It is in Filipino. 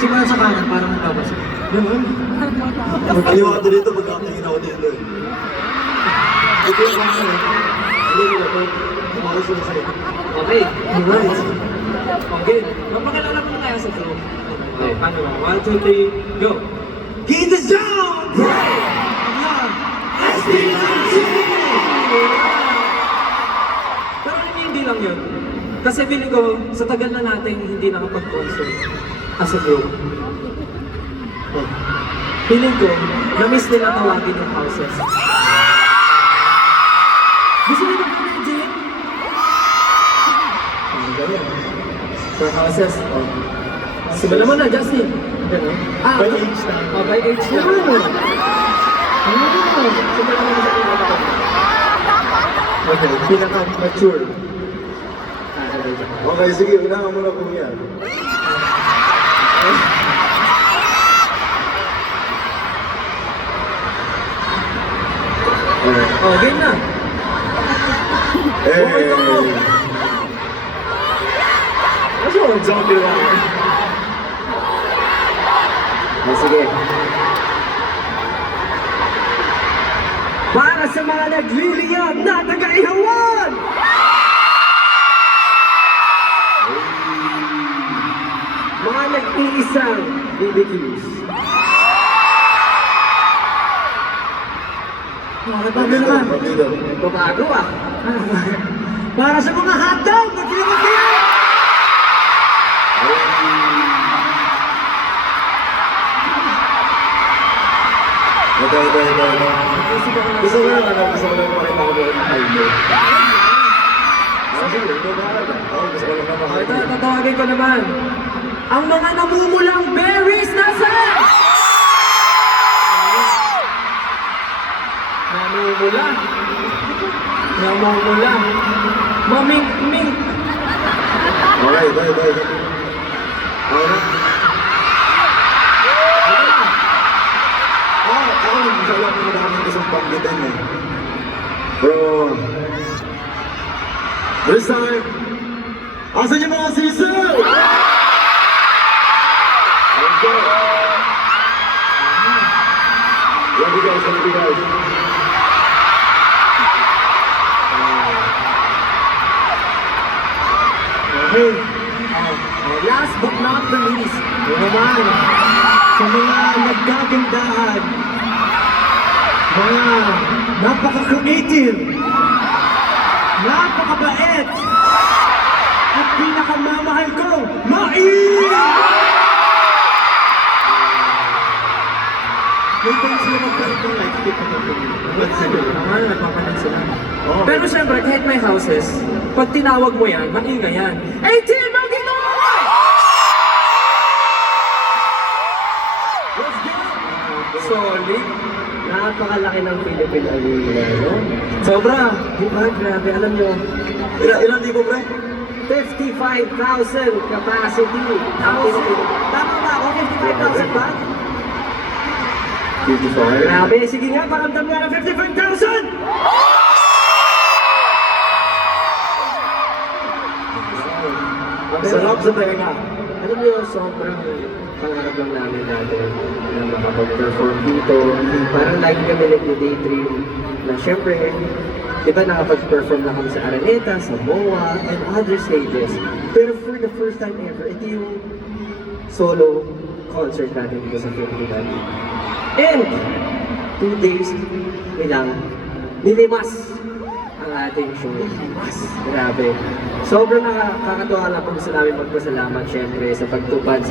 Simulan sa kanan para magkabasa. Ganun. Magkaliwa ka dito, magkakatingin ako dito. Ito yung mga hindi ko ito. Tumakas sila sa'yo. Okay. Alright. Okay. Mapakilala mo na tayo sa group. Okay. Paano ba? 1, 2, 3, go! Get in the zone! Ayan. Pero alam niyo, hindi lang yun. Kasi feeling ko, sa tagal na natin hindi nakapag-concert as a group. Feeling ko, na-miss nila tawagin yung houses. Gusto nila ba na Jim? For houses. Oh. Simulan mo na, Justin. Ganun. By age na. Oh, by age na. Simulan mo na sa pinaka. Okay, pinaka-mature. Okay, sige, unahan mo na kung yan. Oh, game na. Hey! Zombie lang. Sige. Para sa mga nagliliyab na taga-ihawan! Mga nag-iisang BBQs. Nakatabi naman. Pabilo. Babago ah. Para sa mga hotdog, magkilabot kayo! Ito. Gusto ko lang makita ko doon ng Aldo. Sige, ito ba? Ako gusto ko lang Ito, makita. tatawagin ko naman. Ang mga namumulang berries nasaan? Namumula. Namumula. Mamink-mink. Okay, ito. Okay na? Ako gusto ko lang madaming gustong banggitin eh. Bro, this time, asan yung mga sisi? Let's go! Love you guys. Okay. Last but not the least, naman, sa mga nagkagandahan, mga napaka-creative, napakabait, at pinakamamahal ko, May friends na mag-create ng light stick na Naman, nagpapanig sila. Pero syempre, kahit may houses, pag tinawag mo yan, maingay yan. 18, magdito! Let's go! Solid. Napakalaki ng Philippine Arena, no? Sobra. Diba? Grabe, alam nyo, Ilan tipo, pre? 55,000 capacity. Tama ba ako? 55,000 ba? 55. Grabe, sige nga, paramdam nga ng 55,000! Sarap sa tenga. Alam niyo, sobrang pangarap lang namin dati na makapag-perform dito. Parang lagi kami nag-daydream na syempre, di ba nakapag-perform na kami sa Araneta, sa MOA, and other stages. Pero for the first time ever, ito yung solo concert natin dito sa Philippines. And 2 days nilang nilimas ang ating show. Grabe. Sobrang nakakatuwa lang po gusto namin magpasalamat syempre sa pagtupad